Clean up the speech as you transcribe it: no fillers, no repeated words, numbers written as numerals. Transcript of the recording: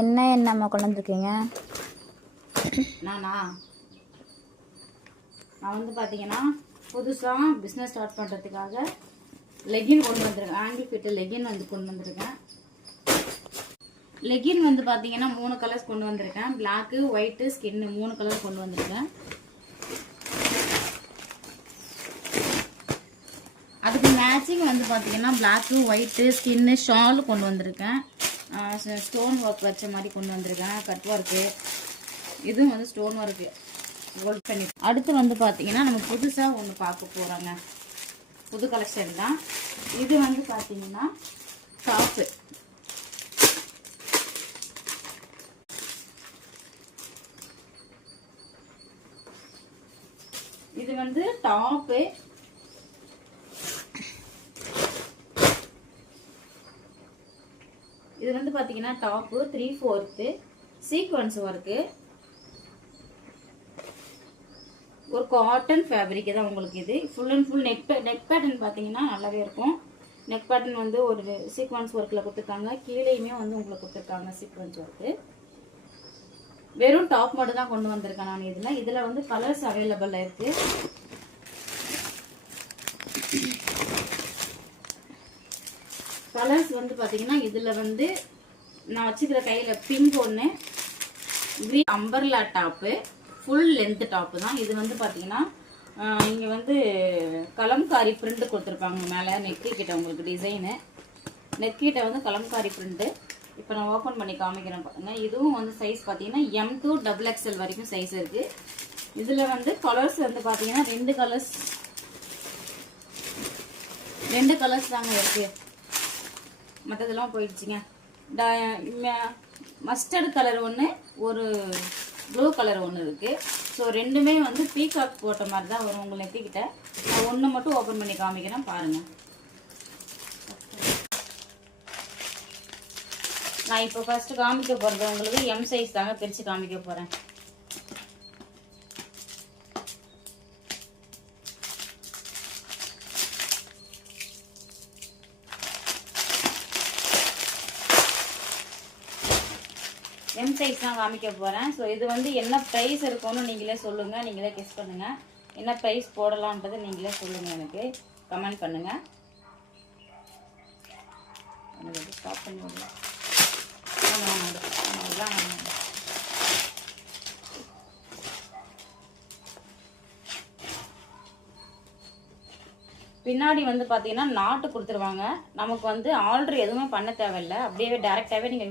என்னம்மா கொண்டு வந்திருக்கீங்க? நான் வந்து பார்த்தீங்கன்னா புதுசாக பிஸ்னஸ் ஸ்டார்ட் பண்ணுறதுக்காக லெகின் கொண்டு வந்திருக்கேன். ஆங்கிள் ஃபிட்டு லெகின் வந்து கொண்டு வந்திருக்கேன். லெகின் வந்து பார்த்தீங்கன்னா 3 கலர்ஸ் கொண்டு வந்திருக்கேன். பிளாக்கு, ஒயிட்டு, ஸ்கின்னு 3 கலர் கொண்டு வந்திருக்கேன். அதுக்கு மேட்சிங் வந்து பார்த்தீங்கன்னா பிளாக்கு, ஒயிட்டு, ஸ்கின்னு, ஷால் கொண்டு வந்திருக்கேன். ஸ்டோன் ஒர்க் வச்ச மாதிரி கொண்டு வந்திருக்கேன். கட் ஒர்க்கு, இதுவும் வந்து ஸ்டோன் ஒர்க்கு ஒர்க் பண்ணி. அடுத்து வந்து பார்த்தீங்கன்னா நம்ம புதுசாக ஒன்று பார்க்க போகிறோங்க. புது கலெக்ஷன் தான் இது. வந்து பார்த்தீங்கன்னா டாப்பு. இது வந்து டாப்பு. இது வந்து பார்த்தீங்கன்னா டாப்பு 3/4 சீக்வன்ஸ் ஒர்க்கு. ஒரு காட்டன் ஃபேப்ரிக் தான் உங்களுக்கு. இது full and full neck pattern பார்த்தீங்கன்னா நல்லாவே இருக்கும். நெக் பேட்டர்ன் வந்து ஒரு சீக்வன்ஸ் ஒர்க்கில் கொடுத்துருக்காங்க. கீழேயுமே வந்து உங்களுக்கு கொடுத்துருக்காங்க சீக்வன்ஸ் ஒர்க்கு. வெறும் டாப் மட்டும் தான் கொண்டு வந்திருக்கேன் நான். இதில் வந்து கலர்ஸ் அவைலபிள் இருக்கு. கலர்ஸ் வந்து பார்த்தீங்கன்னா இதில் வந்து நான் வச்சுக்கிற கையில் பிங்க் ஒன்று, green umbrella top, full length top தான். இது வந்து பார்த்தீங்கன்னா இங்கே வந்து கலம்காரி பிரிண்ட் கொடுத்துருப்பாங்க மேலே நெக்கு கிட்ட. உங்களுக்கு டிசைனு நெக்கிட்ட வந்து கலம்காரி பிரிண்ட்டு. இப்போ நான் ஓப்பன் பண்ணி காமிக்கிறேன் பாருங்க. இதுவும் வந்து சைஸ் பார்த்தீங்கன்னா M to XXL வரைக்கும் சைஸ் இருக்குது. இதில் வந்து கலர்ஸ் வந்து பார்த்தீங்கன்னா ரெண்டு கலர்ஸ் தாங்க இருக்குது. மற்றதெல்லாம் போயிடுச்சுங்க. மஸ்டர்ட் கலர் ஒன்று, ஒரு ப்ளூ கலர் ஒன்று இருக்குது. ஸோ ரெண்டுமே வந்து பீகாக் போட்ட மாதிரி தான் வரும் உங்களை நெத்திக்கிட்ட. நான் ஒன்று மட்டும் ஓப்பன் பண்ணி காமிக்கிறேன் பாருங்கள். நான் இப்போ ஃபர்ஸ்ட் காமிக்க போகிறது உங்களுக்கு M சைஸ் தாங்க பிரித்து காமிக்க போகிறேன். M சைஸ் தான் காமிக்க போகிறேன். ஸோ இது வந்து என்ன ப்ரைஸ் இருக்கும்னு நீங்களே சொல்லுங்கள். நீங்களே கெஸ் பண்ணுங்கள். என்ன ப்ரைஸ் போடலான்றதை நீங்களே சொல்லுங்கள். எனக்கு கமெண்ட் பண்ணுங்கள். ஸ்டாப் பண்ணி விடலாம். பின்னாடி வந்து பார்த்தீங்கன்னா நாட்டு கொடுத்துருவாங்க. நமக்கு வந்து ஆர்டர் எதுவுமே பண்ண தேவையில்லை. அப்படியே டேரெக்டாகவே நீங்கள்